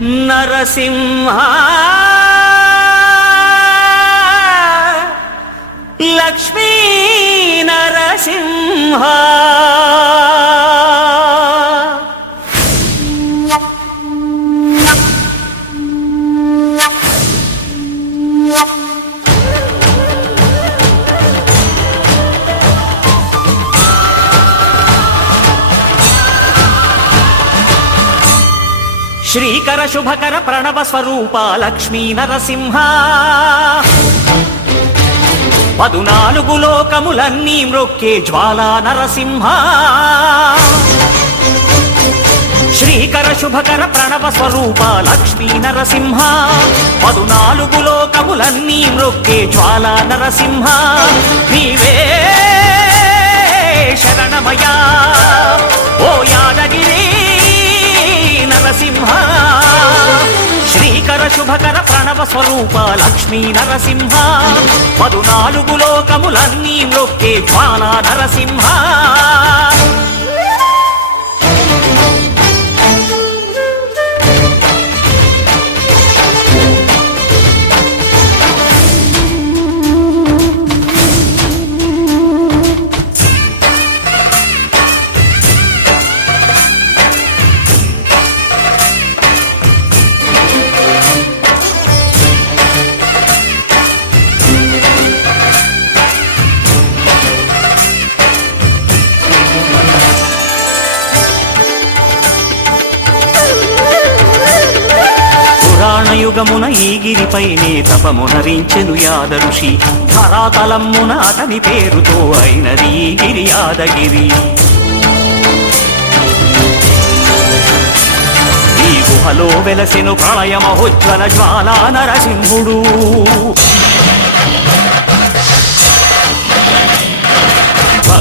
నరసింహ లక్ష్మీ నరసింహ శ్రీకర శుభకర ప్రణవ స్వరూప లక్ష్మీ నరసింహ 14 లోకములన్నీ మ్రొక్కే జ్వాలా నరసింహ శ్రీకర శుభకర ప్రణవ స్వరూప లక్ష్మీ నరసింహ 14 లోకములన్నీ మ్రొక్కే జ్వాలా నరసింహ నీవే శరణమయా ఓ యాదగిరి నరసింహ శ్రీకర శుభకర ప్రణవ స్వరూప లక్ష్మీ నరసింహ 14 లోకములన్నీ మ్రొక్కే జ్వాలా నరసింహ పురాణయుగమున ఈ గిరిపైనే తపమునరించెను యాద ఋషి ధరాతలమ్మున అతని పేరుతో అయినది ఈ గిరి యాదగిరి ఈ గుహలో వెలసెను ప్రళయమహోజ్వల జ్వాలా నరసింహుడు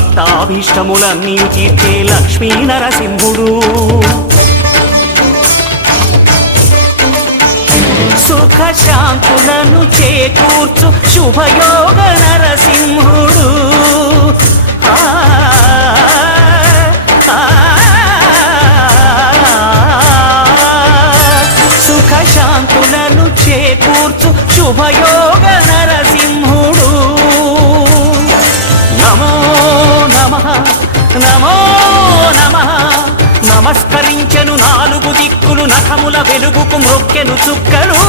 భక్తాభీష్టములన్నీ తీర్చే లక్ష్మీ నరసింహుడు సుఖ శాంతులను చేకూర్చు శుభయోగ నరసింహుడు సుఖ శాంతులను చేకూర్చు శుభయోగ నరసింహుడు నమో నమః నమో నమః నమస్కరించెను 4 దిక్కులు నఖముల వెలుగుకు మ్రొక్కెను చుక్కలు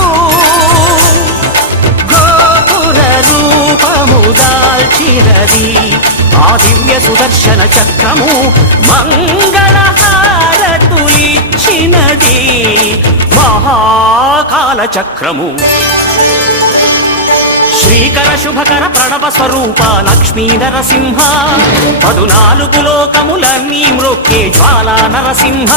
గోపుర రూపము దాల్చినది ఆ దివ్య సుదర్శన చక్రము మంగళహారతులిచ్చినది మహాకాల చక్రము శ్రీకర శుభకర ప్రణవ స్వరూప లక్ష్మీ నరసింహ 14 లోకములన్నీ మ్రొక్కే జ్వాలా నరసింహ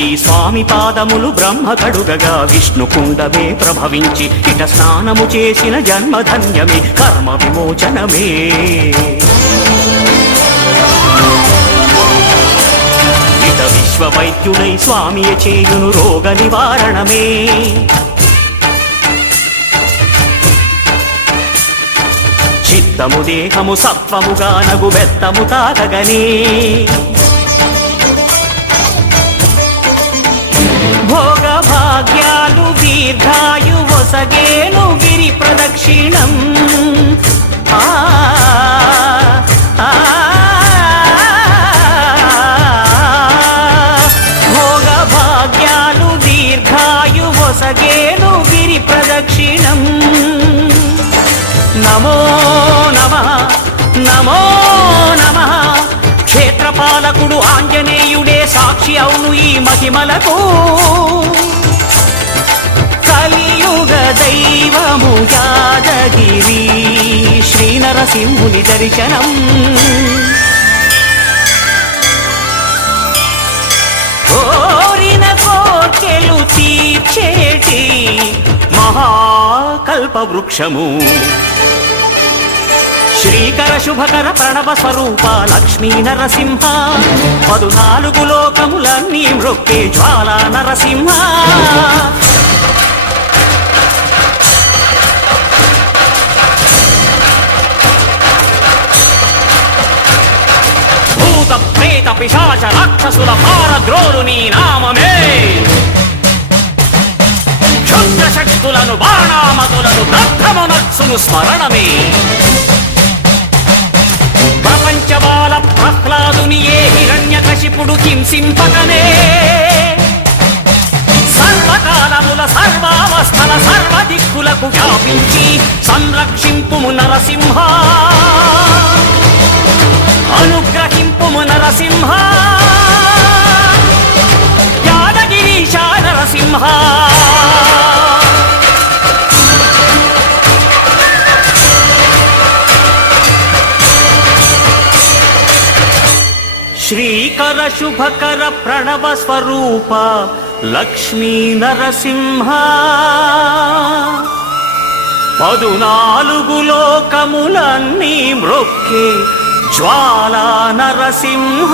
ఈ స్వామి పాదములు బ్రహ్మ కడుగగా విష్ణు కుండమే ప్రభవించి ఇట స్నానము చేసిన జన్మధన్యమే కర్మ విమోచనమే ఇట విశ్వవైద్యుడై స్వామియే చేయును రోగ నివారణమే చిత్తము దేహము సత్వముగా నగు బెత్తము తాకగనే భోగ భాగ్యాలు దీర్ఘాయు వసగేను గిరి ప్రదక్షిణం భోగ భాగ్యాలు దీర్ఘాయు వసగేను గిరి ప్రదక్షిణం నమో నమః నమో నమః క్షేత్రపాలకుడు ఆంజనేయుడే సాక్షి అవును ఈ మహిమలకు కలియుగ దైవము యాదగిరి శ్రీ నరసింహుని దర్శనం కోరిన కోర్కెలు తీర్చేటి మహాకాల కల్పవృక్షము శ్రీకర శుభకర ప్రణవ స్వరూప లక్ష్మీ నరసింహ 14 లోకములన్నీ మ్రొక్కే జ్వాలా నరసింహ భూత ప్రేత పిశాచ రాక్షసుల పారద్రోలు నీ నామమే క్షుద్ర శక్తులను బాణామతులను దగ్ధమునర్చును స్మరణమే ప్రపంచబాల ప్రహ్లాదుని ఏ హిరణ్యకశిపుడు హింసింపకనే సర్వకాలముల సర్వావస్థల సర్వదిక్కులకు వ్యాపించి సంరక్షింపుము నరసింహ అనుగ్రహింపుము నరసింహ యాదగిరీశ నరసింహ శ్రీకర శుభకర ప్రణవ స్వరూప లక్ష్మీ నరసింహ 14 లోకములన్నీ మ్రొక్కే జ్వాలా నరసింహ